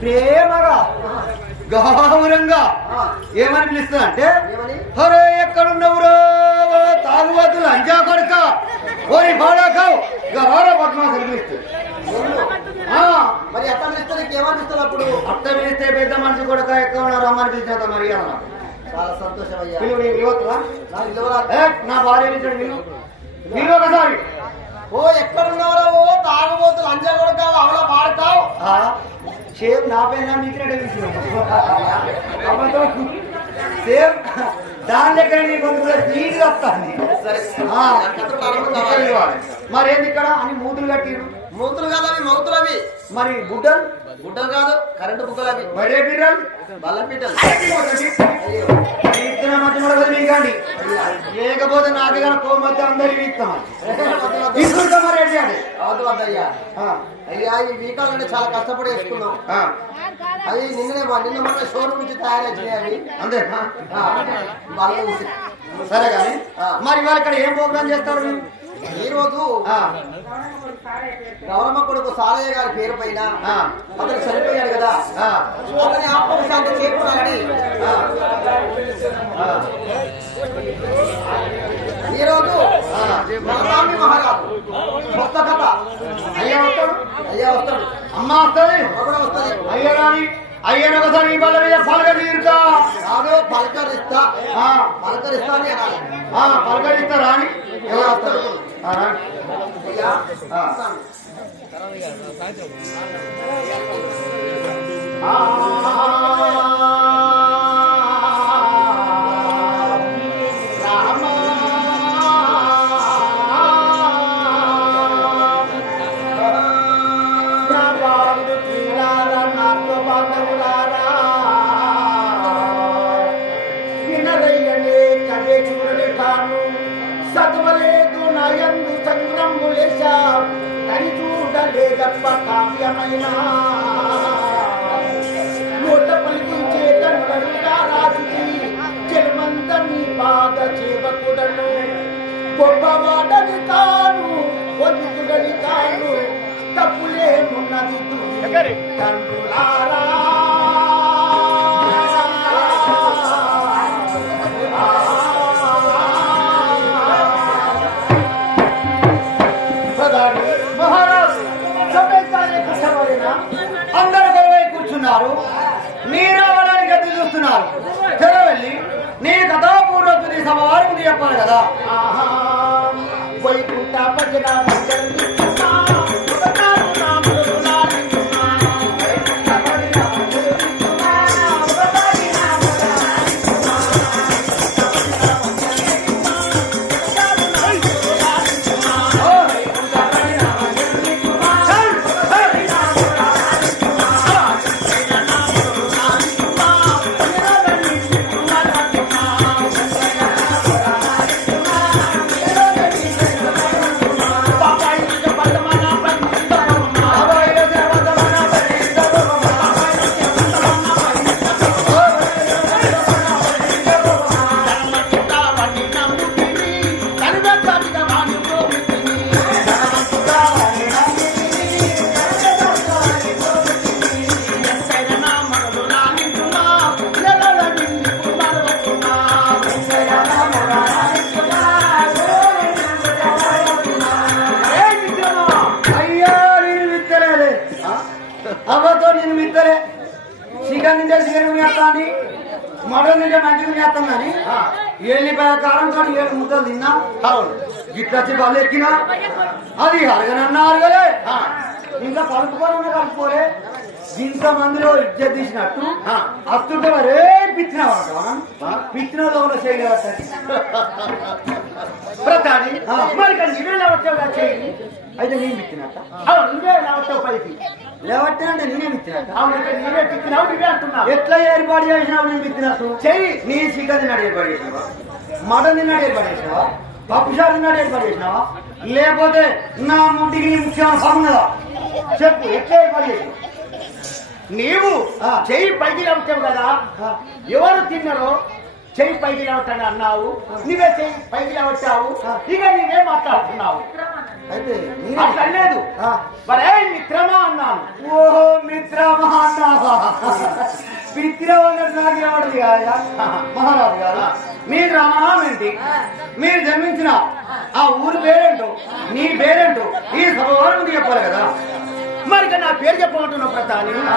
ప్రేమగా గౌరవంగా. ఏమని పిలుస్తుంది అంటే ఏమని? హరే ఎక్కడున్నవురో తాగుబోతులు అంజా కొడుక? ఓరి పాడాకావు ఇక రారా పద్మాసని పిలుస్తుంది మరి ఎట్లా పిలిస్తే ఏమనిపిస్తుంది అప్పుడు? అత్త పిలిస్తే పెద్ద మనిషి కొడుక ఎక్కడ ఉన్నారు అమ్మని పిలిచినంత మరి చాలా సంతోషం అయ్యా. నా భార్య పిలిచాడు మీరు మీరు ఒకసారి. ఓ ఎక్కడున్నారో ఓ? తాగబోతులు అంజా కూడా అవలా పాడతావు? సేమ్ నా పైన సేమ్ దాని దగ్గర నీ వస్తాను సరే. ఆ, నక్షత్రం ప్రారంభం ఇక్కడ కావాలి. ఇవ్వాలి. మరి ఏంది ఇక్కడ? అని మూతులు కట్టిరు మూతులు కాదు అవి మౌతులు అవి. మరి గుడ్డలు గుడ్డలు కాదు కరెంటు బుగ్గలు అవి. బడే బల్లం పీటలు మధ్య మీకండి లేకపోతే నాకు కానీ తీసుకుంటాం మరి అవద్దు వద్దయ్యా ఆ, అయ్యా ఈ వీకాలు అంటే చాలా కష్టపడి వేసుకున్నాం అవి నిన్ననే మా- నిన్న మొన్న షోరూమ్ నుంచి తయారైనాయి అవి? ఆ, బల్లం ఉంది. సరే కానీ. మరి ఇవాళ ఇక్కడ ఏం ప్రోగ్రామ్ చేస్తారు ఈ రోజు గౌరమ్మ కొడుకు సారయ్య గారి పేరు పైన. అతను చనిపోయాడు కదా అతని ఆత్మ శాంతి చేకూరాలని ఆ, ఆ. ఈ రోజు ఆ. బలరామి మహారాజు కొత్త కథ. అయ్యా వస్తాడు అయ్యా వస్తాడు. అమ్మ వస్తుంది కూడా వస్తుంది అయ్యా రాని అయ్యను ఒకసారి ఈ బల్ల మీద పలక తీరుతా కాదు పలకరిస్తా. ఆ, పలకరిస్తా అని పలకరిస్తా రాని ఎవరు వస్తారు ఆ, కావ్యమైన నోట పలికించే కన్నులుగా రాజుకి జన్మందని బాధ చేవకుడను. గొప్పవాడని కాను వదుకుడని కాను తప్పులేమున్నది తండ్రులారా. కథాపూర్వకు నీ సభ వారికి చెప్పాలి కదా వైకుంఠ భజన చికెన్ తింటే చికెన్ తినేస్తాను మటన్ తింటే మంచిగా తినేస్తాను కానీ ఎల్లిపాయ కానీ ఏడు ముద్దలు తిన్నా? గిట్ల వచ్చి వాళ్ళు ఎక్కినా? అది అరగనన్నా అరగలే ఇంకా కలుపుకొని ఉన్నా కలుపుకోలే. ఇంత మందిలో ఇజ్జత్ తీసినట్టు? అత్తుంటే మరే పిచ్చిన పిచ్చిన లోపల ప్రధాని ఆ. మరి ఇక్కడ లేవచ్చావు కదా చెయ్యి అయితే నేను పిచ్చినట్ట అవును నువ్వే లేవచ్చావు పైకి లేవట్టే నేనే పిచ్చినట్ట అవును ఇక్కడ నువ్వే తిప్పినావు నువ్వే అంటున్నావు. ఎట్లా ఏర్పాటు చేసినావు నేను పిచ్చినట్టు చెయ్యి. నీ చికెన్ తిన్నాడు ఏర్పాటు చేసినావా? మటన్ తిన్నాడు ఏర్పాటు చేసినావా? పప్పు చారు తిన్నాడు ఏర్పాటు చేసినావా? లేకపోతే నా ముంటికి నీ ముఖ్యమైన పని కదా చెప్పు ఎట్లా ఏర్పాటు చేసినావు? నీవు ఆ. చెయ్యి పైకి లేవచ్చావు కదా. ఎవరు తిన్నారో చెయ్యి పైకి లేవటాన్ని అన్నావు. నువ్వే చెయ్యి పైకి లేవచ్చావు ఇక నీవే మాట్లాడుతున్నావు? అయితే. మరే మిత్రమా అన్నాను. ఓహో మిత్రమా అన్నావా మిత్రం అన్నట్టు నాకు వినబడదు కాదా మహారాజు గారు మీ గ్రామం ఏంటి మీరు జన్మించిన ఆ ఊరు పేరేంటో నీ పేరేంటో ఈ సభ వరకు చెప్పాలి కదా? మరి నా పేరు చెప్పమంటున్నావు ప్రధాని జినరోరి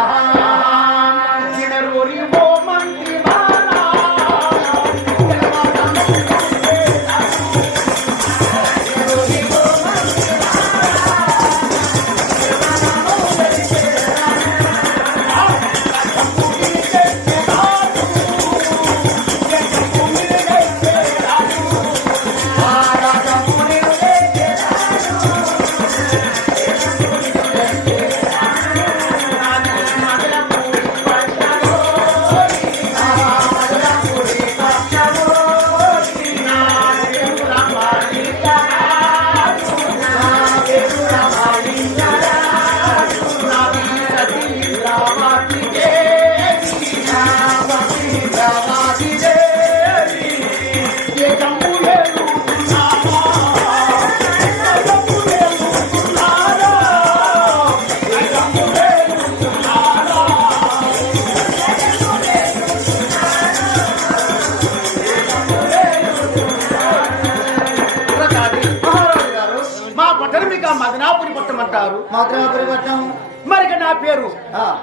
మరిక నా పేరు.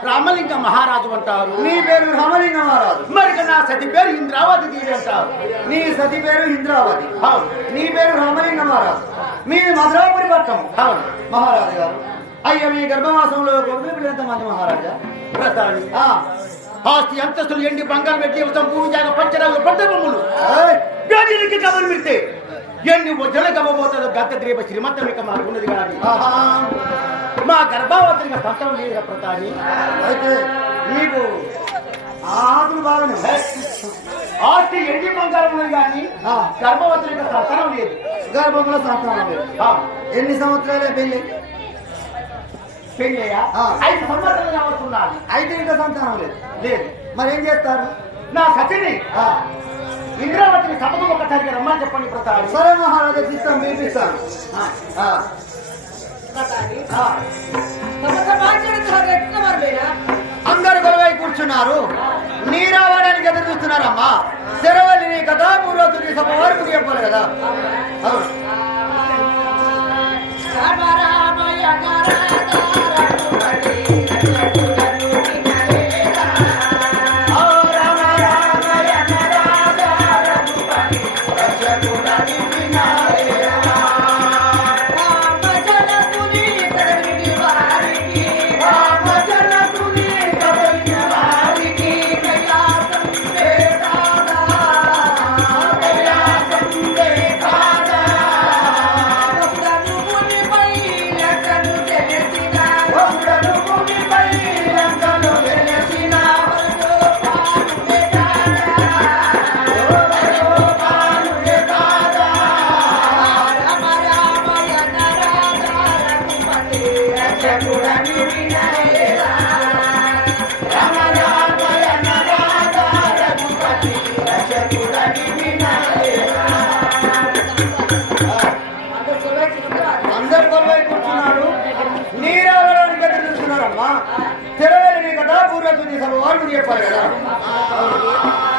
రామలింగ మహారాజు అంటారు. నీ పేరు రామలింగ మహారాజు. మరిక నా సతి పేరు ఇంద్రావతి దేవి అంటారు. నీ సతి పేరు ఇంద్రావతి. అవును. నీ పేరు రామలింగ మహారాజు. మీది మధురాపురి పట్టం అవును. మహారాజు గారు. అయ్యా మీ గర్భవాసంలో కొడుకులు ఎంతమంది మహారాజా? ఆస్తి అంతస్తులు ఎండి బంగారం పెట్టి భూమి జాగ పంచరాలు పంట భూములు ఏయ్, గాడికి గమనిస్తే ఎన్ని వజ్రలు గమ్మబోతుందో గద్ద ద్రీప శ్రీమంతం ఇక మాకు ఉన్నది కానీ. ఆహా. మా గర్భావతిగా సంతానం లేదు ప్రధాని అయితే మీకు ఆకులు బాగానే. ఆస్తి ఎండి బంగారం ఉన్నది కానీ ఆ. గర్భవతులకు సంతానం లేదు. గర్భంలో సంతానం లేదు. ఎన్ని సంవత్సరాలే పెళ్ళి పెళ్ళయ్యా. ఐదు సంవత్సరాలు కావస్తున్నాను అయితే ఇంకా సంతానం లేదు. లేదు. మరి ఏం చేస్తారు? నా సతిని ఇంద్రావతిని సభకు ఒకసారి రమ్మని చెప్పండి ప్రధాని సరే మహారాజా ఆ, ఆ. అందరు గొడవై కూర్చున్నారు. నీ రావడానికి ఎదురు చూస్తున్నారమ్మా. తెరవల్లి నీ కథ పూర్వతుని సభ వరకు చెప్పాలి కదా. అవును. సభ వరకు చెప్పాలి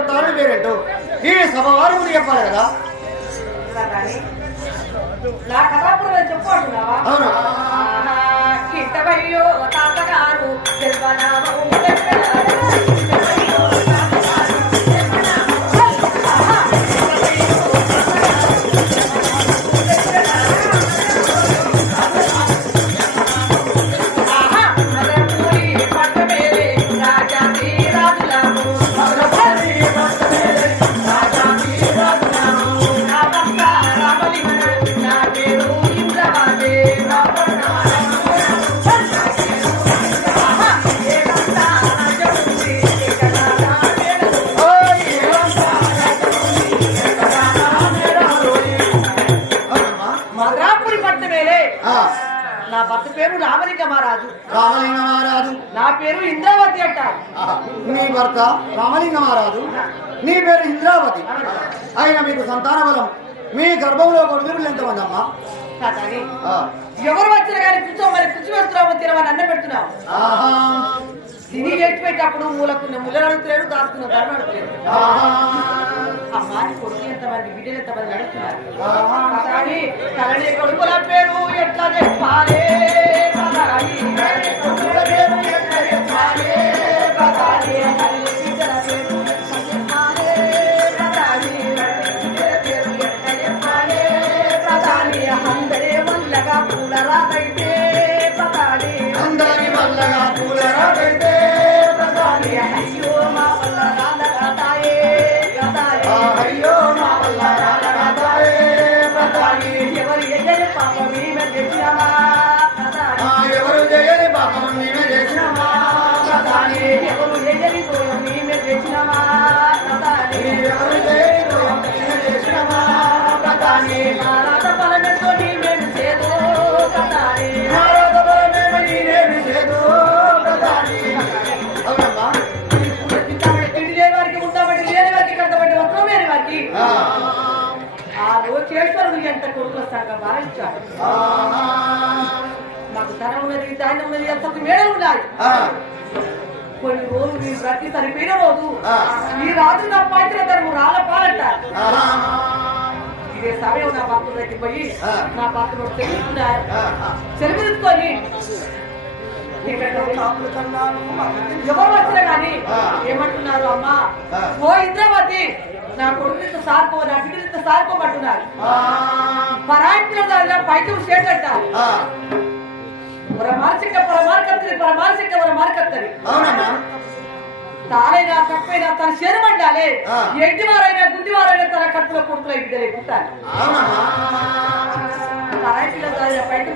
భర్త పేరేంటో ఈ సభ వారు ముందు చెప్పాలి కదా అవును. తాతగారు మహారాజు. రామలింగ మహారాజు. నా పేరు ఇంద్రావతి అంటారు. నీ భర్త రామలింగ మహారాజు. నీ పేరు ఇంద్రావతి. అయినా మీకు సంతాన బలం. మీ గర్భంలో కొడుకులు ఎంతమంది అమ్మా ఎవరు వచ్చినా కానీ కూర్చో మరి కూర్చో వేస్తున్నావు తినవని అన్న పెడుతున్నావు. తిని పెట్టేటప్పుడు మూలకున్న ముళ్ళలు అడుగుతలేడు దాచుకున్న ధరలు అడుగుతలేడు ఆహా, అమ్మా నీ కొడుకు ఎంతమంది బిడ్డలు ఎంతమంది నడుస్తున్నారు. కానీ కొడుకుల పేరు ఎట్లా చెప్పాలి? ఎవరు చేయని పాపం నీవే చేసినమా. ఎవరు చేయని దోషం నీవే చేసినమా పలకతో చేదో కదాని మాకు ధనం ఉన్నది ధాన్యం ఉన్నది మేడలు ఉన్నాయి ఆ, కొన్ని రోజులు ఈ ప్రతి సరిపోయిన రోజు. ఈ రాజు రాళ్ళ పాలంటారు ఆహా. ఇదే సమయం నా భక్తుల దగ్గరికి పోయి. నా భక్తులు ఆ. సెలవుకొని ఎవరు వచ్చినా కానీ. ఏమంటున్నారు అమ్మా. ఓ ఇంద్రవతి నా కొడుకునితో సార్కో నా బిడ్డనితో సార్కోమంటున్నారు ఆ, పరాయించిన దానిలో పైకి చేటంట ఆ. పరమార్శిక పరమార్కత్తది పరమార్శిక పరమార్కత్తది అవునమ్మా. తానైనా తప్పైనా తన చేరమండాలే ఆ. ఎడ్డివారైనా గుడ్డివారైనా తన కట్టులో కొడుకులో బిడ్డలే అవునమ్మా. పరాయించిన దానిలో పైకి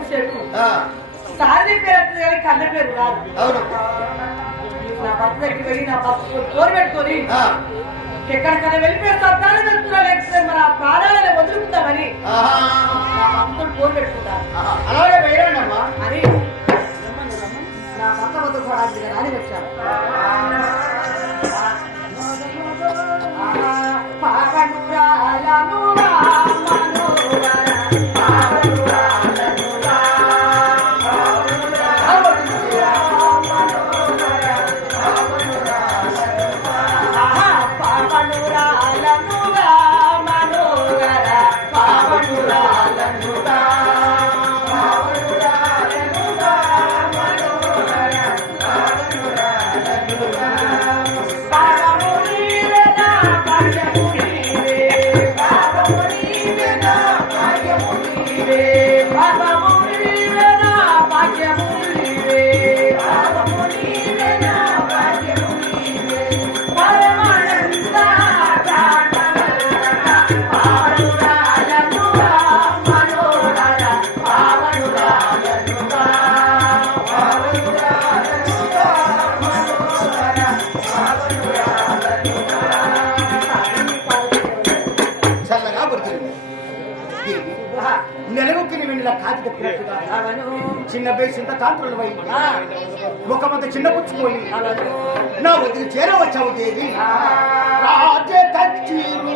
సారీ పేరు వస్తుంది కానీ కన్న పేరు రాదు. నా భర్త దగ్గరికి వెళ్ళి నా భర్త కోరి పెట్టుకొని ఎక్కడికైనా వెళ్ళిపోయి సత్తాన్ని వెళ్తున్నా లేకపోతే మన ప్రాణాలను వదులుకుందామని. ఆహా, నా భర్తతో కోరి పెట్టుకుంటాను ఆహా, అలాగే వేయండమ్మా అని. నా భర్త వద్ద కూడా అని వచ్చాను పావనురాలను చెప్పినట్టుగా. చిన్న వయసు ఇంత వై ఆ, ఒక మంది చిన్న పుచ్చుకొని నా వదిలి చేరవచ్చావు దేవి. రాజ కచ్చిరు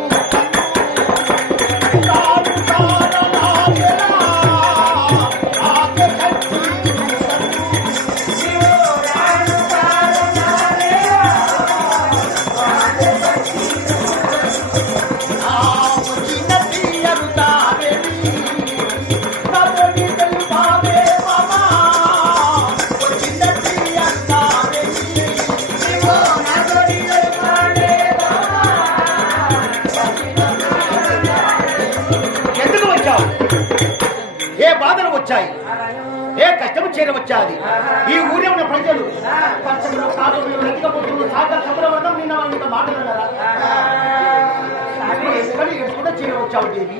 వచ్చాయి ఏ కష్టము చేరవచ్చాది ఈ ఊరే ఉన్న ప్రజలు నిన్న మాట్లాడారా ఎక్కడ చేరవచ్చావు దేవి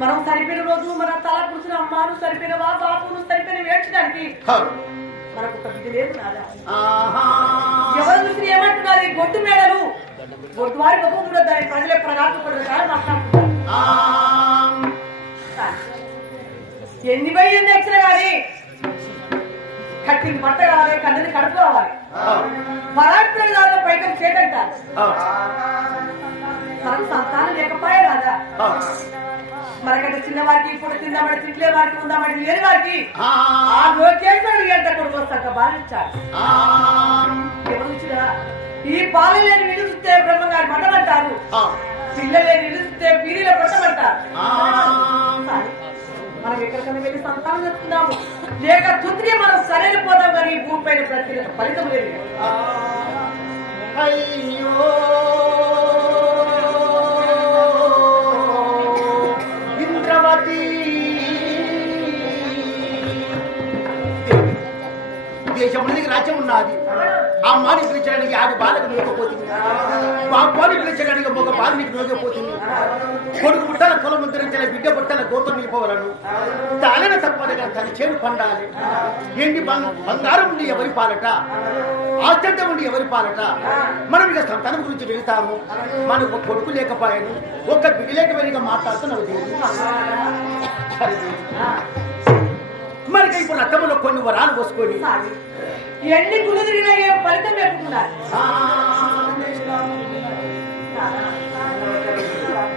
మనం సరిపోయిన రోజు మన తల కూర్చుని అమ్మాను సరిపోయినవా బాబును సరిపోయిన వేర్చడానికి ఆ, మనకు ఒక విధి లేదు నాదా ఆహా. ఎవరు చూసి ఏమంటున్నారు ఈ గొడ్డు మేడలు? గొడ్డు వారి ముఖం చూడద్దని ప్రజలే ప్రజలు మాట్లాడుతున్నారు ఆ, ఎన్ని ఎక్స్ర కానీ కట్టింది బట్ట కావాలి కన్నది కడుపు కావాలి. పరాక్రమ పైకి చేయటంటారు ఆ, మనకు సంతానం లేకపోయే రాదా ఆ, మనకంటే చిన్న వారికి ఇప్పుడు తిందామని తింటే వారికి ఉందామని లేని వారికి ఆ, లోకేశ్వరుడు ఎంత కొడుకు వస్తాక బాధించాడు. ఈ పాలు లేని నిలుస్తే బ్రహ్మగారి మండమంటారు ఆ, పిల్లలే నిలుస్తే పీరిల పట్టమంటారు మనం ఎక్కడికైనా వెళ్ళి సంతానం చేస్తున్నాము లేక తుత్రి మనం సరైన పోదాం కానీ ఈ భూమి పైన ప్రతి ఫలితం లేదు. అయ్యో. మందికి రాజ్యం ఉన్నది. ఆ మాని పిలిచడానికి ఆడి బాలకు నోకపోతుంది బాబాని పిలిచడానికి ఒక బాలు నీకు నోకపోతుంది కొడుకు పుట్టాల కులం ముద్రించిన బిడ్డ పుట్టాల గోతం నిలిపోవాలను. తాళన తప్పదుగా తన చేడు పండాలి. ఏంటి బంగారం ఉండి ఎవరి పాలట? ఆశ్చర్యం ఉండి ఎవరి పాలట? మనం ఇక సంతానం గురించి వెళ్తాము. మనకు ఒక కొడుకు లేకపోయాను ఒక్క బిడ్డ లేకపోయిన మాట్లాడుతున్నావు మనకి ఇప్పుడు రక్తంలో కొన్ని వరాలు పోసుకొని. ఎన్ని తిరిగినా ఏం ఫలితం లేకున్నారు ఆ,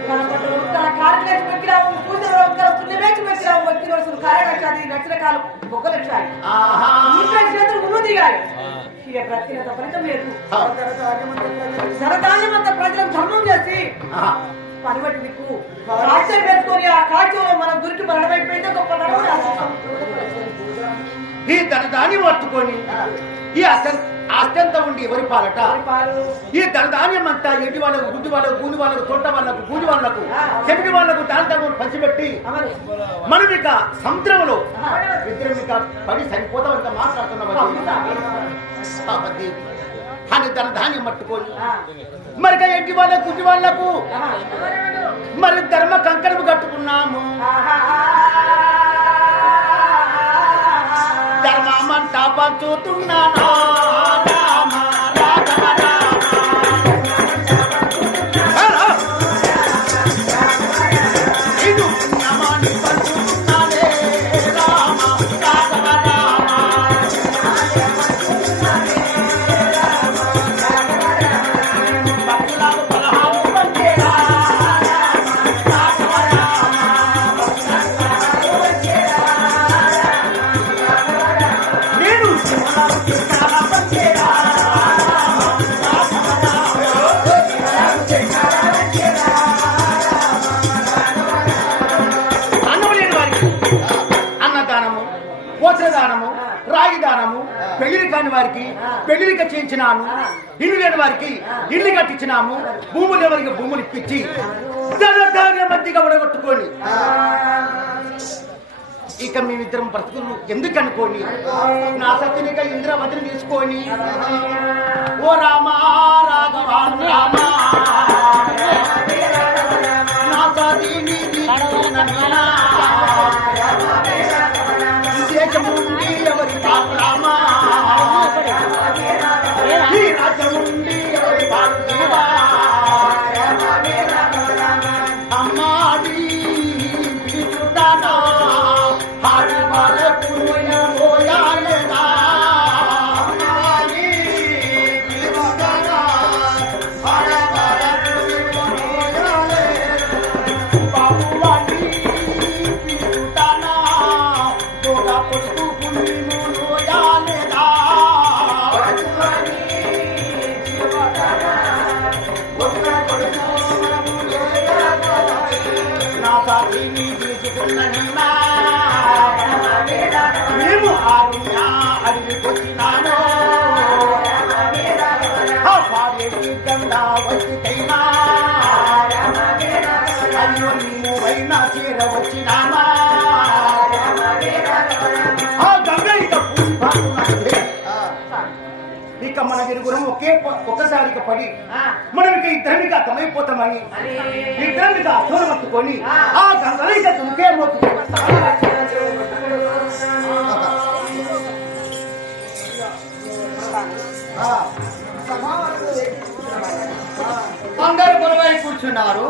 కనపడ్డ ఒక్కల కారులేసి వెక్కిరావు కూతురు ఒక్కల సున్నమేసి వెక్కిరావు వెక్కి రోజులు కాయలక్షాది నచ్చిన కాలు బొగ్గలక్షాయి ఆహా. ఇంట్లో చేతులు గుళ్ళు దిగాయి ఇక బ్రతికినంత ఫలితం లేదు. ఆ. ధనధాన్యమంత ప్రజలను ధర్మం చేసి నీకు రాజ్యం వేసుకొని ఆ కాచంలో మనం గురికి మరణమైపోయిందో గొప్ప ఈ తన దాన్ని పట్టుకొని ఈ అసలు ఆస్తంతా ఉండి ఎవరి పాలట? పాలు? ఈ ధనధాన్యం అంతా ఎడ్డి వాళ్ళకు గుడ్డి వాళ్ళకు గూని వాళ్ళకు తొట్ట వాళ్ళకు గూడి వాళ్ళకు చెవిటి వాళ్ళకు దాని ధర్మం పంచిపెట్టి మనం ఇక సముద్రంలో ఇద్దరం ఇక పడి సరిపోతాం ఇంకా మాట్లాడుతున్నాం. అని తన ధాన్యం పట్టుకొని మరిక ఇక ఎడ్డి వాళ్ళకు గుడ్డి వాళ్ళకు? మరి ధర్మ కంకణము కట్టుకున్నాము. ధర్మమంటా పంచుతున్నాను. వారికి పెళ్ళిక చేయించినాను. ఇల్లు లేని వారికి ఇల్లు కట్టించినాము. భూములు ఎవరికి భూములు ఇప్పించి మధ్యగా ఉడగొట్టుకొని ఇక మేమిద్దరం బ్రతుకులు ఎందుకు అనుకోని? నా సత్యనిక ఇంద్రవతిని తీసుకొని. ఓ రామా రాఘవ రామ. నా సతీని నా సాటిని మేము ఆరుణ్య అడిగికొచ్చినాను ఆ వచ్చితైనా అయ్యో నీవు చీర వచ్చినామా గంగ ఇరుగురం ఒకే ఒక్కసారిగా పడి మనం ఇక ఇద్దరం ఇక అర్థమైపోతామని ఇద్దరం ఇక అసూర పట్టుకొని ఆ. గంగలో ఇక దుంకే అందరు కూర్చున్నారు.